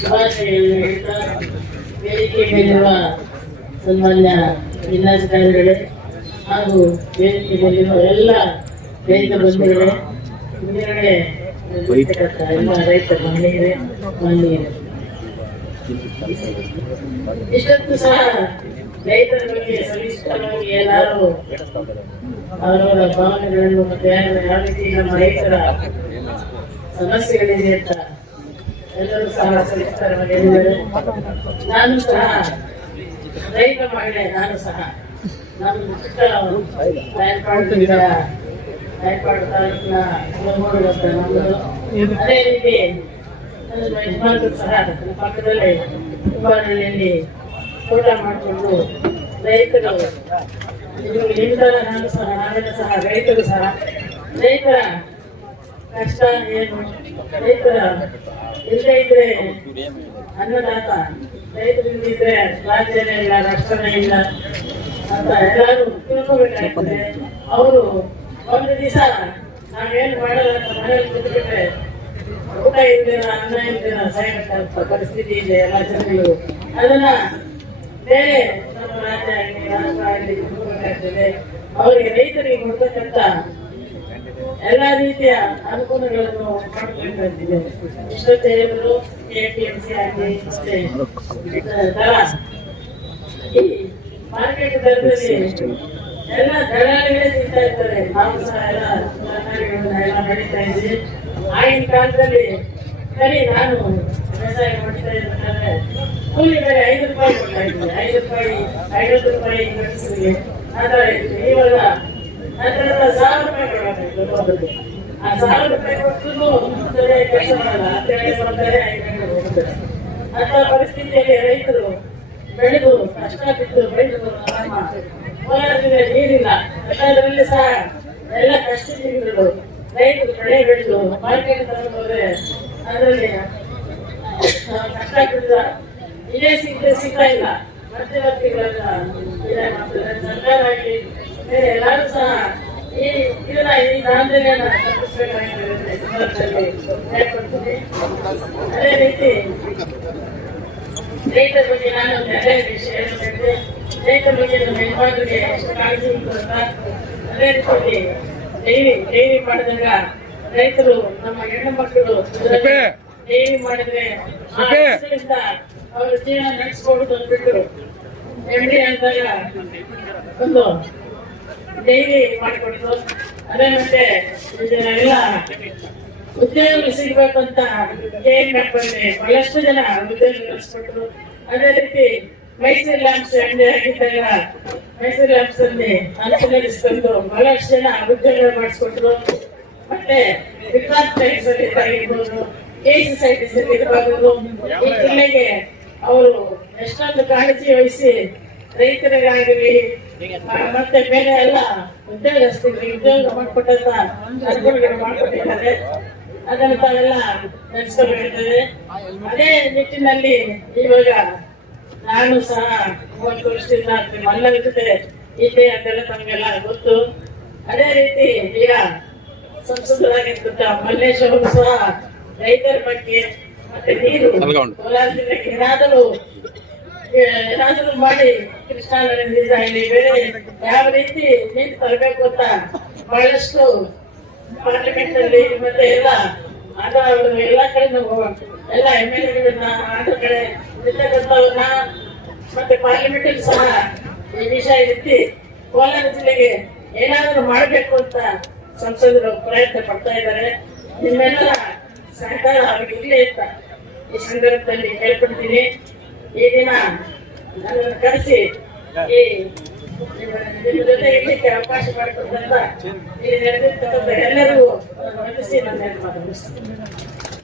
ಶುಭಾಶಯಗಳನ್ನು ಹೇಳ್ತಾ ವೇದಿಕೆ ಮೇಲಿರುವ ಸನ್ಮಾನ್ಯ ಜಿಲ್ಲಾಧಿಕಾರಿಗಳೇ ಹಾಗೂ ವೇದಿಕೆ ಮೇಲಿರುವ ಎಲ್ಲ ರೈತ ಬಂಧುಗಳೇ, ಹಿಂದಿರುಗಡೆ ಎಲ್ಲ ರೈತ ಮಹಿಳೆಯರೇ, ಮಾನ್ಯರೇ, ಇಷ್ಟೊತ್ತು ಸಹ ರೈತರ ಬಗ್ಗೆ ಸವಿಸ್ತರವಾಗಿ ಎಲ್ಲರೂ ಅವರವರ ಭಾವನೆಗಳನ್ನು ಮತ್ತೆ ಯಾವ ರೀತಿ ನಮ್ಮ ರೈತರ ಸಮಸ್ಯೆಗಳಿದೆ ಅಂತ ಎಲ್ಲರೂ ಸಹ ಸವಿಸ್ತರವಾಗಿ ಹೇಳಿದ್ದಾರೆ. ನಾನು ಸಹ ರೈತ ಮಹಿಳೆ, ನಾನು ಸಹ ನಮ್ಮ ಚಿಕ್ಕ ನಾಯಕವಾಡ ತಾಲೂಕಿನ ಅಂತ ನಮ್ಮದು. ಅದೇ ರೀತಿ ನನ್ನ ಯಜಮಾನರು ಸಹ ಪಕ್ಕದಲ್ಲೇ ಕುಂಬಾರಳ್ಳಿಯಲ್ಲಿ ತೋಟ ಮಾಡಿಕೊಂಡು ರೈತರು ನಾನು ಸಹ ನಾವೆಲ್ಲ ಸಹ ರೈತರು ಸಹ ರೈತರ ಕಷ್ಟ ಏನು, ರೈತರ ಇಲ್ಲದೆ ಇದ್ರೆ ಅನ್ನದಾತ, ರೈತರಿಲ್ಲದಿದ್ರೆ ರಾಜ್ಯನೇ ಇಲ್ಲ, ರಾಷ್ಟ್ರನೇ ಇಲ್ಲ ಅಂತ ಎಲ್ಲರೂ ತಿಳ್ಕೋಬೇಕಾಗ್ತದೆ. ಅವರು ಒಂದು ದಿವಸ ನಾವೇನು ಮಾಡಲ್ಲ ಅಂತ ಮನೆಯಲ್ಲಿ ಕೂತ್ಬಿಟ್ರೆ ಊಟ ಇಲ್ದಿರ ಅನ್ನ ಇಲ್ದಿರ ಸಾಯಂಕಾಲ ಪರಿಸ್ಥಿತಿ ಇದೆ ಎಲ್ಲ ಜನಗಳು. ಅದನ್ನ ಬೇರೆ ನಮ್ಮ ರಾಜ್ಯ ಆಗಲಿ ರಾಷ್ಟ್ರ ಆಗಲಿ ತಿಳ್ಕೋಬೇಕಾಗ್ತದೆ. ಅವರಿಗೆ ರೈತರಿಗೆ ಕೊಡ್ತಕ್ಕಂಥ ಎಲ್ಲಾ ರೀತಿಯ ಅನುಕೂಲಗಳನ್ನು ಮಾಡಿಕೊಂಡಿದೆ. ಇಷ್ಟೊತ್ತು ಹೇಳಿದ್ರು APMC ಆಗಲಿ ದರ, ಈ ಮಾರ್ಕೆಟ್ ದರದಲ್ಲಿ ಎಲ್ಲ ದಳ್ಳಾಳಿಗಳೇ ತಿಂತಾ ಇರ್ತಾರೆ. ನಾವು ಸಹ ಎಲ್ಲ ದಳ್ಳಾಳಿಗಳನ್ನ ಬೆಳೀತಾ ಇದ್ವಿ. ಆಗಿನ ಕಾಲದಲ್ಲಿ ಸರಿ ನಾನು ವ್ಯವಸಾಯ ಮಾಡ್ತಾ ಇರ್ಬೇಕಾದ್ರೆ ಕೂಲಿ ಬೆಲೆ 5 ರೂಪಾಯಿ ಕೊಡ್ತಾ ಇದ್ವಿ. 5 ರೂಪಾಯಿ 50 ರೂಪಾಯಿ ಗಂಡಸರಿಗೆ ಆ ಥರ ಇತ್ತು. ಇವಾಗ ನಂತರ 1000 ರೂಪಾಯಿ ಕೊಡಬೇಕು. ಆ 1000 ರೂಪಾಯಿ ಕೊಟ್ಟು ಸರಿಯಾಗಿ ಕೆಲಸ ಮಾಡಲ್ಲ, ಅಂತೇಳಿ ಬರ್ತಾರೆ, 5 ಗಂಟೆ ಹೋಗ್ತಾರೆ. ಅಂತ ಪರಿಸ್ಥಿತಿಯಲ್ಲಿ ರೈತರು ಬೆಳೆದು ಕಷ್ಟ ಬಿದ್ದು ಬೆಳೆದು ಕೋಲಾರ ಜಿಲ್ಲೆ ನೀರಿಲ್ಲ, ಎಲ್ಲದರಲ್ಲಿ ಸಹ ಎಲ್ಲ ಕಷ್ಟ ಜೀವಿಗಳು ರೈತರು ಬೆಳೆ ಬೆಳೆದು ಮಾರ್ಕೆಟ್ ತಗೊಂಡು ಹೋದ್ರೆ ಅದರಲ್ಲಿ ಕಷ್ಟ ಬಿದ್ದ ಇದೇ ಸಿಗ್ತಾ ಇಲ್ಲ. ಮಧ್ಯವರ್ತಿಗಳನ್ನ ಸರ್ಕಾರ ಆಗಲಿ ಬೇರೆ ಎಲ್ಲರೂ ಸಹ ಈ ದಾಂಧಲೆಯನ್ನ ತಪ್ಪಿಸಬೇಕಾಗಿದೆ ಸಂದರ್ಭದಲ್ಲಿ ಹೇಳ್ಕೊಡ್ತೀನಿ. ಅದೇ ರೀತಿ ರೈತರ ಬಗ್ಗೆ ನಾನು ಅದೇ ವಿಷಯ ಹೇಳಿದೆ. ರೈತರ ಬಗ್ಗೆ ನಮ್ಮ ಯಜಮಾನರಿಗೆ ಎಷ್ಟು ಕಾಳಜಿ ಉಂಟು ಅಂತ. ಅದೇ ರೀತಿ ಡೈರಿ ಮಾಡಿದಾಗ ರೈತರು ನಮ್ಮ ಹೆಣ್ಣು ಮಕ್ಕಳು ಡೈರಿ ಮಾಡಿದ್ರೆ ಅವರ ಜೀವನ ನಡೆಸ್ಕೊಡುದು ಅಂದ್ಬಿಟ್ಟು MD ಅಂದಾಗ ಒಂದು ಡೈರಿ ಮಾಡಿಕೊಡುದು. ಅದೇ ಮತ್ತೆ ಎಲ್ಲ ಉದ್ಯೋಗ ಸಿಗ್ಬೇಕು ಅಂತ ಏನ್ ಮಾಡ್ಕೊಂಡ್ರೆ ಬಹಳಷ್ಟು ಜನ ಉದ್ಯೋಗ ನಡೆಸ್ಕೊಟ್ರು. ಅದೇ ರೀತಿ ಮೈಸೂರು ಲ್ಯಾಂಪ್ಸ್ MD ಆಗಿದ್ದಾಗ ಮೈಸೂರು ಲ್ಯಾಂಪ್ಸ್ ಅಲ್ಲಿ ಅನುಸರಿಸಿಕೊಂಡು ಬಹಳಷ್ಟು ಜನ ಉದ್ಯೋಗ ಮಾಡಿಸ್ಕೊಟ್ರು. ಮತ್ತೆ ವಿಕ್ರಾಂತ್ ಆಗಿರ್ಬೋದು, KCITC ಇರಬಹುದು, ಈ ಜಿಲ್ಲೆಗೆ ಅವರು ಎಷ್ಟೊಂದು ಕಾಳಜಿ ವಹಿಸಿ ರೈತರಿಗಾಗಲಿ ಮತ್ತೆ ಬೇರೆ ಎಲ್ಲ ಉದ್ಯೋಗಸ್ಥರಿಗೆ ಉದ್ಯೋಗ ಮಾಡಿಕೊಟ್ಟಂತ ಅನುಕೂಲಗಳು ಮಾಡಿಕೊಟ್ಟಿದ್ದಾರೆ. ಅದನ್ನು ತಾವೆಲ್ಲ ನೆನೆಸ್ಕೊಳ್ಬೇಕಾಗ್ತದೆ. ಅದೇ ನಿಟ್ಟಿನಲ್ಲಿ ಇವಾಗ ನಾನು ಸಹ 30 ವರ್ಷದಿಂದ ಮಲ್ಲರ ಜೊತೆ ಇದ್ದೆ ಅಂತೆಲ್ಲ ತಮಗೆಲ್ಲ ಗೊತ್ತು. ಅದೇ ರೀತಿ ಈಗ ಸಂಸದರಾಗಿರ್ತಕ್ಕ ಮಲ್ಲೇಶ್ ಅವರು ಸಹ ರೈತರ ಬಗ್ಗೆ ಮತ್ತೆ ನೀರು ಕೋಲಾರ ಜಿಲ್ಲೆಗೆ ಏನಾದರೂ ಮಾಡಿ ಕೃಷ್ಣಾ ನದಿಯಿಂದ ಇಲ್ಲಿ ಬೇರೆ ಯಾವ ರೀತಿ ನೀರು ತರಬೇಕು ಅಂತ ಬಹಳಷ್ಟು ಪಾರ್ಲಿಮೆಂಟ್ ಅಲ್ಲಿ ಮತ್ತೆ ಎಲ್ಲ ಎಲ್ಲ ಕಡೆ ಎಲ್ಲ MLAಗಳನ್ನ ಆದ ಕಡೆ ಇರ್ತಕ್ಕಂಥವ್ರನ್ನ ಮತ್ತೆ ಪಾರ್ಲಿಮೆಂಟ್ ಅಲ್ಲಿ ಸಹ ಈ ವಿಷಯ ಎತ್ತಿ ಕೋಲಾರ ಜಿಲ್ಲೆಗೆ ಏನಾದರೂ ಮಾಡಬೇಕು ಅಂತ ಸಂಸದರು ಪ್ರಯತ್ನ ಪಡ್ತಾ ಇದ್ದಾರೆ. ನಿಮ್ಮೆಲ್ಲರ ಸಹಕಾರ ಅವ್ರಿಗೆ ಇರ್ಲಿ ಅಂತ ಈ ಸಂದರ್ಭದಲ್ಲಿ ಕೇಳ್ಕೊಳ್ತೀನಿ. ಈ ದಿನ ನನ್ನನ್ನು ಕರೆಸಿ ಈ ನಿಮ್ಮ ಜೊತೆ ಇರ್ಲಿಕ್ಕೆ ಅವಕಾಶ ಮಾಡಿಕೊಟ್ಟಂತ ಇಲ್ಲಿ ನೆರೆದಿರ್ತಕ್ಕಂಥ ಎಲ್ಲರಿಗೂ ವಂದಿಸಿ ನನ್ನ ಮಾತು ಮುಗಿಸ್ತೀನಿ.